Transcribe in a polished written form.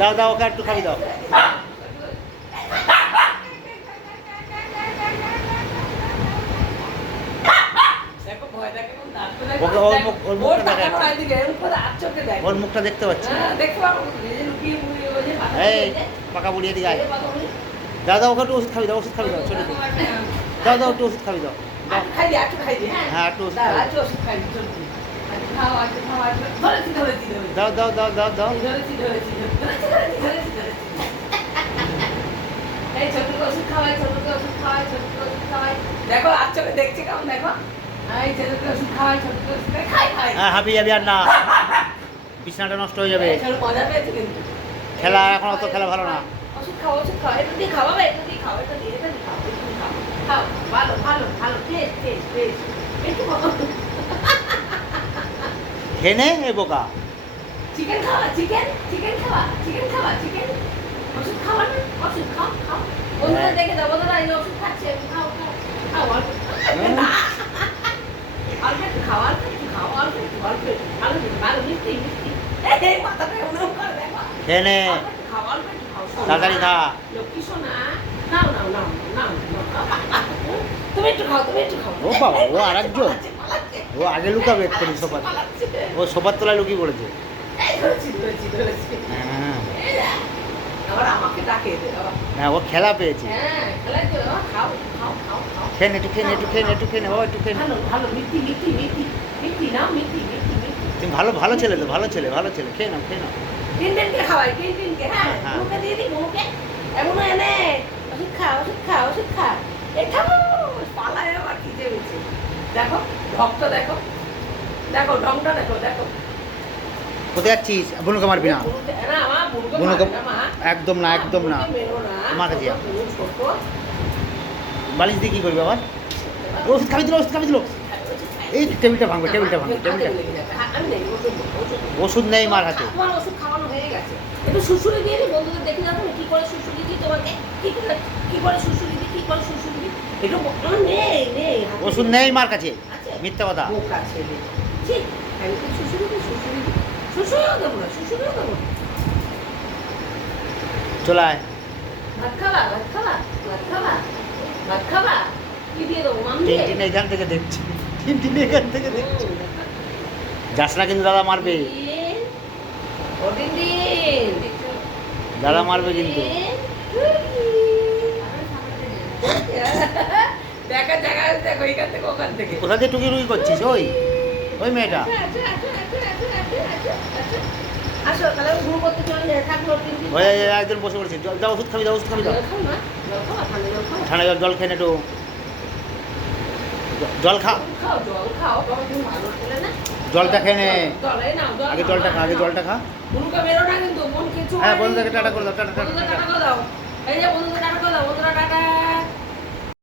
দাও দাও ওকে একটু খাবি দাও। ওকে ওর মুখটা দেখে, ওর মুখটা দেখতে পাচ্ছি। এই পাকা বুড়ি এদিকে আয়। দাও দাও ওকে একটু ওষুধ খাবি দাও, ওষুধ খাবি দাও ছোট দাও দাও একটু ওষুধ খাবি দাও। হ্যাঁ একটু ওষুধ খাবি দাও দাও দাও দাও দাও। দেখো আর চোখে দেখছি কেমন দেখো। হাবি যাবি আর না, বিছানাটা নষ্ট হয়ে যাবে। মজা পেয়েছে কিন্তু খেলা এখন অত খেলা ভালো না। ওষুধ খাও, ওষুধ খাও, একটু দিয়ে খাওয়াবে, একটু দিয়ে খাও, একটু দিয়ে খাও, একটু দিয়ে খাও, খাও, ভালো ভালো ভালো, টেস্ট টেস্ট টেস্ট, একটু খাও। খেয়ে নে এ বোকা। চিকেন খাওয়া, চিকেন চিকেন খাওয়া, চিকেন খাওয়া, চিকেন। ওষুধ খাওয়া না, ওষুধ খাও খাও। বন্ধুরা দেখে দাও, বন্ধুরা এই ওষুধ খাচ্ছে, খাও খাও খাও, অল্প অল্প একটু খাও, অল্প একটু খাও, অল্প একটু, অল্প একটু, ভালো ভালো, মিষ্টি মিষ্টি। এই মাথাটা এমন করে দেখো। খেয়ে নে অল্প একটু খাও, অল্প একটু খাও, সোনা। তাড়াতাড়ি খা। লক্ষ্মী সোনা, নাও নাও নাও নাও নাও। তুমি একটু খাও, তুমি একটু খাও। ও বাবা, ও আরেকজন, পালাচ্ছে, ও আগে লুকাবে এক্ষুনি সোফার, পালাচ্ছে। ও সোফার তলায় লুকিয়ে পড়েছে। এই ধরেছি ধরেছি ধরেছি। হ্যাঁ এই দেখ, আবার আমাকে ডাকে দে বাবা। হ্যাঁ ও খেলা পেয়েছে। হ্যাঁ খেলাই তো বাবা, খাও খাও খাও খাও। খেয়ে নে একটু, খেয়ে নে একটু, খেয়ে নে একটু, খেয়ে নে ও একটু খেয়ে নে। ভালো ভালো, মিষ্টি মিষ্টি মিষ্টি মিষ্টি, নাও মিষ্টি মিষ্টি মিষ্টি। তুমি ভালো ভালো ছেলে তো, ভালো ছেলে ভালো ছেলে, খেয়ে নাও খেয়ে নাও। তিনজনকে খাওয়াই, তিনজনকে। হ্যাঁ হ্যাঁ। মুখে দিয়ে দিই, মুখে এমন এনে ওষুধ খা, ওষুধ খা, ওষুধ খা। এই থামো, পালায় আবার খিদে হয়েছে। দেখো ভক্ত, দেখো দেখো ঢংটা দেখো, দেখো। কোথায় যাচ্ছিস? বুনুকে মারবি না, না মা, বুনুকে বুনুকে মারবে না মা। একদম না, একদম না। বুনুকে মেরো না, মাকে দিয়া। বুনু ছোট। বালিশ দিয়ে কি করবি আবার? ওষুধ খাবি দিল, ওষুধ খাবি দিল। এই টেবিলটা ভাঙবে, টেবিলটা ভাঙবে, টেবিলটা। আমি নেই, ওষুধ ওষুধ নেই মার হাতে। তোমার ওষুধ খাওয়ানো হয়ে গেছে। একটু শুশুরি দিয়ে দিই, বন্ধুদের দেখে যাবো কি করে শুশুরি দিই তোমাকে, কি করে শুশুরি দিই, কি করে শুশুরি দিই। একটু নেই নেই, ওষুধ নেই মার কাছে, আছে? মিথ্যা কথা। বোকা ছেলে। ঠিক, আমি তো শুশুরি দিই, শুশুরি দিই। শুশুরিও দেবো না, শুশুরিও দেবো না। চলায় ভাত খাবা, ভাত খাবা, ভাত খাবা, ভাত খাবা। কি দিয়ে দেবো, মাম দিয়ে? টিনটিন এখান থেকে দেখছি, টিনটিন এখান থেকে দেখছি। যাস না কিন্তু দাদা মারবে, ও টিনটিন। দাদা মারবে কিন্তু। দেখা জায়গা দেখো, এখান থেকে ওখান থেকে। কোথা দিয়ে টুকি টুকি করছিস? ওই ওই মেয়েটা। আসো তাহলে আমি ঘুম করতে চলে যাই, থাকলো টিনটিন। ওই একজন বসে পড়েছে, জল দাও, ওষুধ খাবি দাও, ওষুধ খাবি দাও। জল খাও না, জল খাও, ঠান্ডা জল খাও। ঠান্ডা জল, জল খেয়ে নে একটু, জল খা, খাও, জল খাও, বাবা তুমি ভালো ছেলে না। জলটা খেয়ে নে। জল, এই নাও, জল আগে খাও, জলটা খা, নাও, আগে নাও। জলটা খা। বুনুকে বেরো না কিন্তু, বোন কিছু হ্যাঁ হয়নি। বন্ধুদেরকে টাটা করে দাও, টাটা টাটা বন্ধুদের টাটা। টাটা করে দাও। এই যে বন্ধুদের টাটা করে দাও, বন্ধুরা টাটা।